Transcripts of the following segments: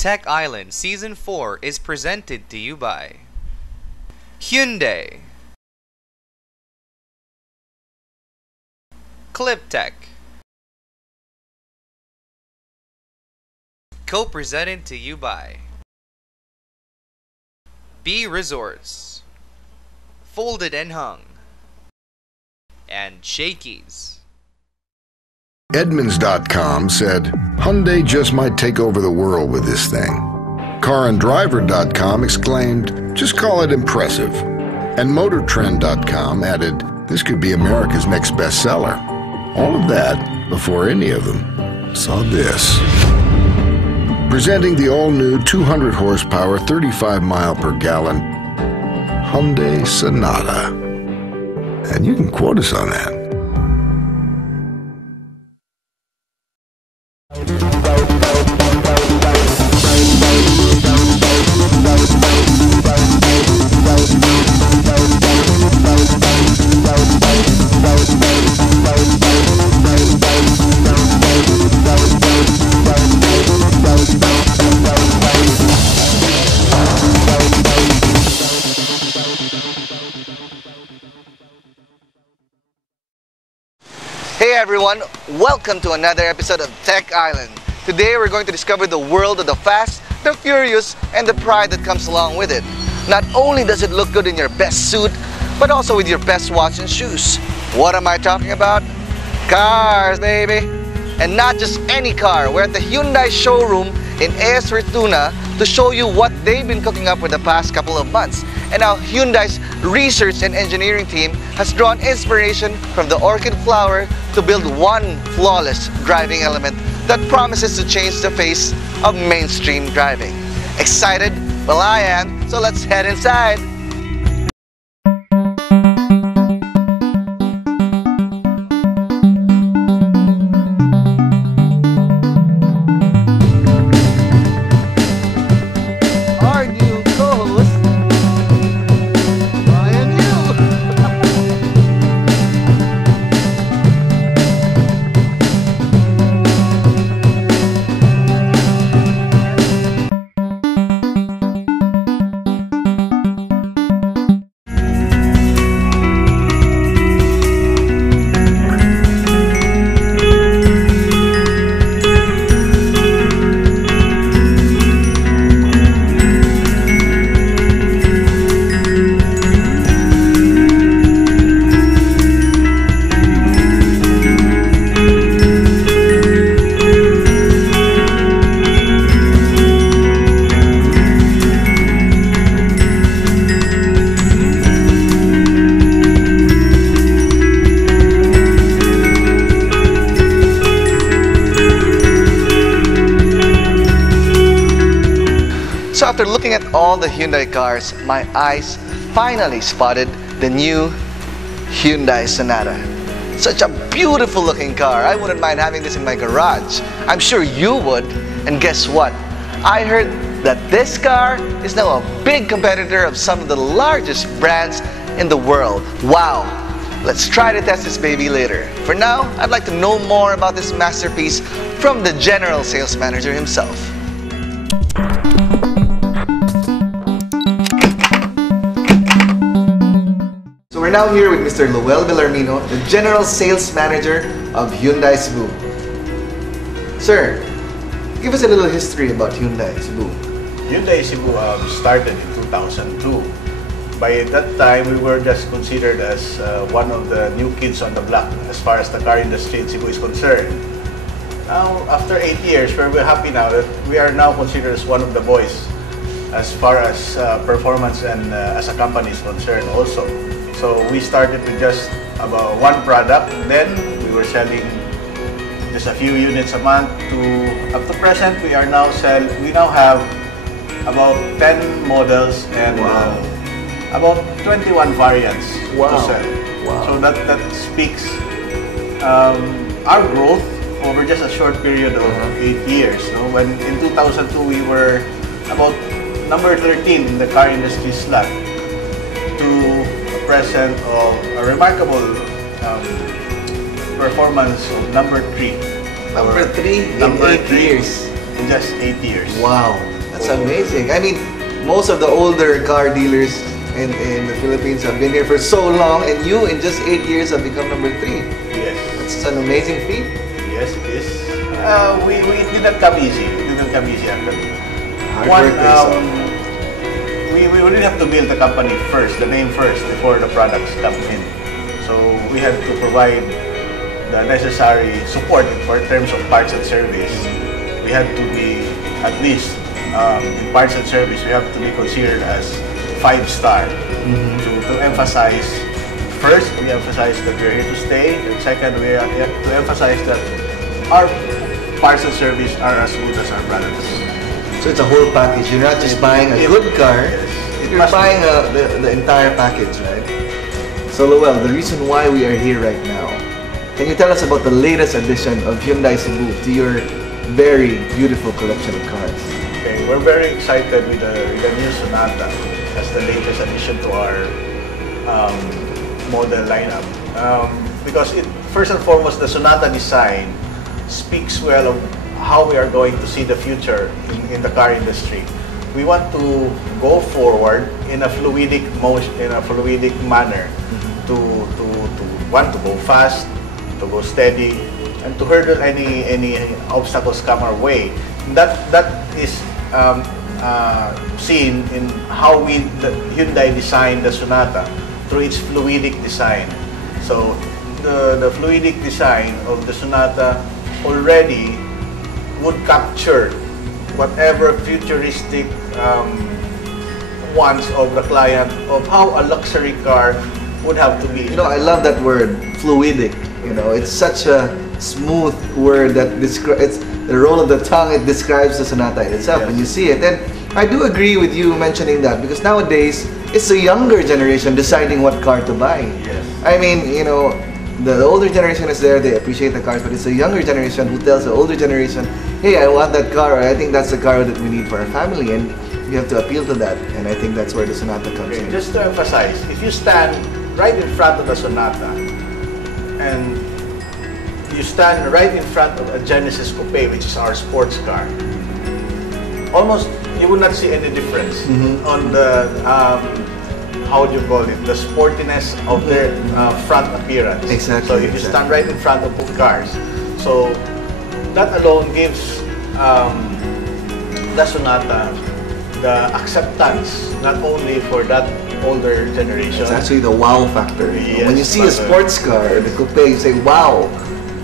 Tech Island Season 4 is presented to you by Hyundai, Cliptech, co-presented to you by B Resorts, Folded and Hung, and Shakey's. Edmunds.com said, Hyundai just might take over the world with this thing. CarAndDriver.com exclaimed, just call it impressive. And MotorTrend.com added, this could be America's next bestseller. All of that before any of them saw this. Presenting the all-new 200 horsepower, 35 mile per gallon Hyundai Sonata. And you can quote us on that. Hey everyone, welcome to another episode of Tech Island. Today we're going to discover the world of the fast, the furious, and the pride that comes along with it. Not only does it look good in your best suit, but also with your best watch and shoes. What am I talking about? Cars, baby! And not just any car. We're at the Hyundai showroom in AS Fortuna to show you what they've been cooking up for the past couple of months. And how Hyundai's research and engineering team has drawn inspiration from the orchid flower to build one flawless driving element that promises to change the face of mainstream driving. Excited? Well, I am, so let's head inside. So after looking at all the Hyundai cars, my eyes finally spotted the new Hyundai Sonata. Such a beautiful looking car. I wouldn't mind having this in my garage. I'm sure you would. And guess what? I heard that this car is now a big competitor of some of the largest brands in the world. Wow! Let's try to test this baby later. For now, I'd like to know more about this masterpiece from the general sales manager himself. So we're now here with Mr. Luel Villarmino, the General Sales Manager of Hyundai Cebu. Sir, give us a little history about Hyundai Cebu. Hyundai Cebu started in 2002. By that time, we were just considered as one of the new kids on the block as far as the car industry in Cebu is concerned. Now, after 8 years, we're happy now that we are now considered as one of the boys as far as performance and as a company is concerned also. So we started with just about one product, then we were selling just a few units a month to up to present we now have about 10 models and about 21 variants to sell. Wow. So that speaks our growth over just a short period of 8 years. No? When in 2002 we were about number 13 in the car industry slot to present of a remarkable performance of number 3. Number 3 in 8 years. in just 8 years. Wow, that's amazing. I mean, most of the older car dealers in the Philippines have been here for so long, and you in just 8 years have become number 3. Yes. That's an amazing feat. Yes, it is. It did not come easy. It did not come easy actually. Hard work pays off. We really have to build the company first, the name first, before the products come in. So we had to provide the necessary support in terms of parts and service. We had to be, at least in parts and service, we have to be considered as 5-star to emphasize. First, we emphasize that we're here to stay, and second, we have to emphasize that our parts and service are as good as our products. So it's a whole package. You're not just buying a good car, you're buying the entire package, right? So Lowell, the reason why we are here right now, can you tell us about the latest addition of Hyundai Cebu to your very beautiful collection of cars? Okay, we're very excited with the new Sonata as the latest addition to our model lineup. Because first and foremost, the Sonata design speaks well of how we are going to see the future in the car industry. We want to go forward in a fluidic motion, in a fluidic manner, to want to go fast, to go steady, and to hurdle any obstacles come our way. That is seen in how Hyundai designed the Sonata through its fluidic design. So the fluidic design of the Sonata already would capture whatever futuristic wants of the client of how a luxury car would have to be. You know, I love that word, fluidic. You know, it's such a smooth word that describes the roll of the tongue. It describes the Sonata in itself when you see it. And I do agree with you mentioning that, because nowadays it's the younger generation deciding what car to buy. Yes. I mean, you know, the older generation is there, they appreciate the cars, but it's the younger generation who tells the older generation, hey, I want that car, or I think that's the car that we need for our family, and you have to appeal to that, and I think that's where the Sonata comes in. Just to emphasize, if you stand right in front of the Sonata, and you stand right in front of a Genesis Coupe, which is our sports car, almost you will not see any difference on the how do you call it, the sportiness of their front appearance. Exactly. So if you stand right in front of both cars, so that alone gives the Sonata the acceptance not only for that older generation. It's actually the wow factor. Yes, when you see a sports car, the coupe, you say wow,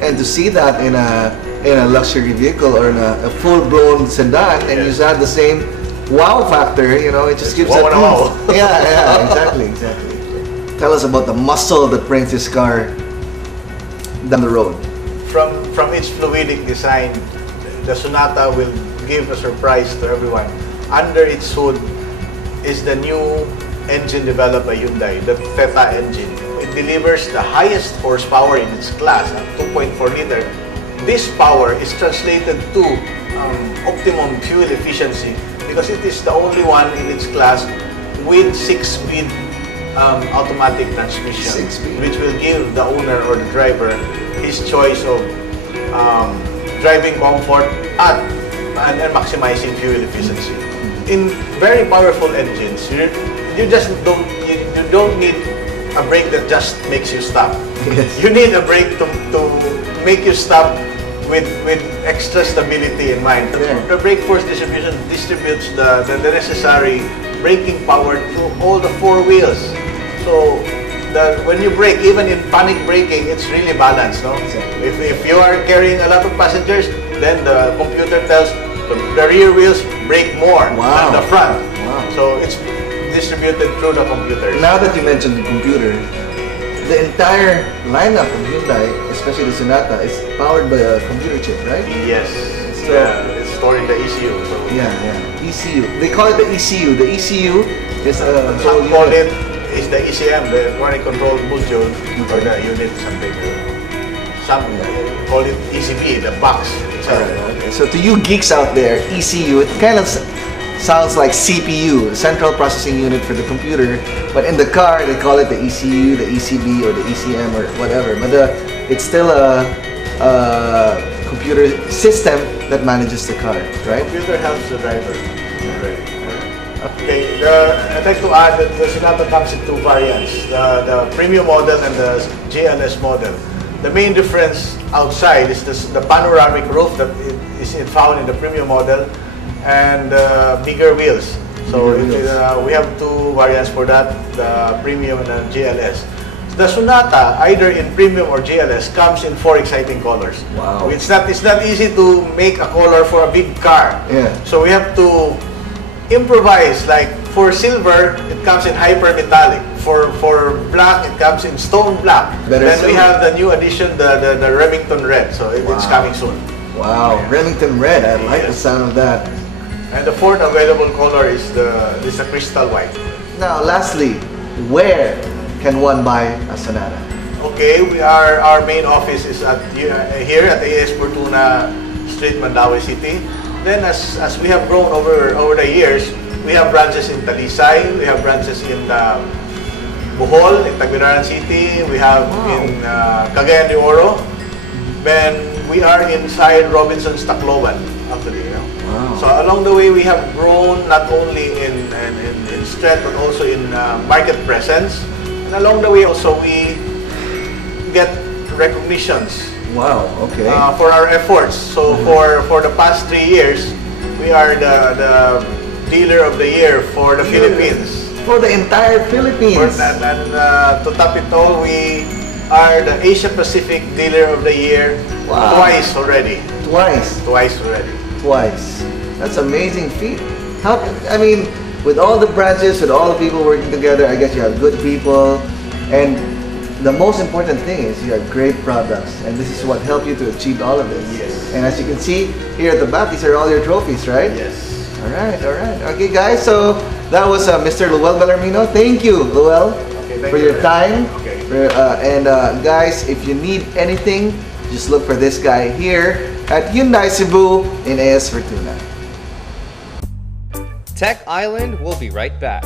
and to see that in a luxury vehicle or in a full-blown sedan, and you have the same wow factor, you know, it just gives a wow. Yeah, exactly. Tell us about the muscle that brings this car down the road. From its fluidic design, the Sonata will give a surprise to everyone. Under its hood is the new engine developed by Hyundai, the Theta engine. It delivers the highest horsepower in its class at 2.4 liter. This power is translated to optimum fuel efficiency, because it is the only one in its class with 6-speed automatic transmission, which will give the owner or the driver his choice of driving comfort and maximizing fuel efficiency. In very powerful engines, you don't need a brake that just makes you stop. Yes. You need a brake to make you stop with extra stability in mind. The brake force distribution distributes the necessary braking power to all the 4 wheels. So when you brake, even in panic braking, it's really balanced. No? Exactly. If you are carrying a lot of passengers, then the computer tells the rear wheels brake more than the front. Wow. So it's distributed through the computers. Now that you mentioned the computer, the entire lineup of Hyundai, especially the Sonata, is powered by a computer chip, right? Yes. So, it's stored in the ECU. So ECU. They call it the ECU. The ECU is a some call it is the ECM, the electronic control module, or the unit something. Some call it ECB, the box itself. Okay. So to you geeks out there, ECU, it kind of sounds like CPU, Central Processing Unit for the computer, but in the car they call it the ECU, the ECB, or the ECM, or whatever. But it's still a computer system that manages the car, right? The computer helps the driver. Right. Okay, I'd like to add that the Sonata comes in two variants, the premium model and the GLS model. The main difference outside is the panoramic roof that is found in the premium model and bigger wheels. So we have two variants for that, the premium and the GLS. The Sonata, either in premium or GLS, comes in 4 exciting colors. Wow. It's not easy to make a color for a big car. Yeah. So we have to improvise. Like for silver, it comes in hyper metallic. For black, it comes in stone black. Better then silver. we have the new addition, the Remington red. So it's coming soon. Wow, Remington red. I like the sound of that. And the fourth available color is the crystal white. Now, lastly, where can one buy a Sonata? Okay, our main office is here at AS Fortuna Street, Mandaue City. Then as we have grown over the years, we have branches in Talisay, we have branches in Bohol, in Tagbilaran City, we have in Cagayan de Oro. Then we are inside Robinson's Tacloban, actually. You know? Wow. So along the way, we have grown not only in strength but also in market presence. And along the way also we get recognitions. Wow, okay. For our efforts. So for the past 3 years, we are the dealer of the year for the Philippines. For the entire Philippines. And to top it all, we are the Asia Pacific dealer of the year twice already. Twice. Twice. That's amazing feat. How? I mean, with all the branches, with all the people working together, I guess you have good people, and the most important thing is you have great products, and this is what helped you to achieve all of this. Yes. And as you can see here at the back, these are all your trophies, right? Yes. All right. Okay, guys. So that was Mr. Luel Bellarmino. Thank you, Luel, Thank for you. your time. Okay. Guys, if you need anything, just look for this guy here at Hyundai Cebu in AS Fortuna. Tech Island will be right back.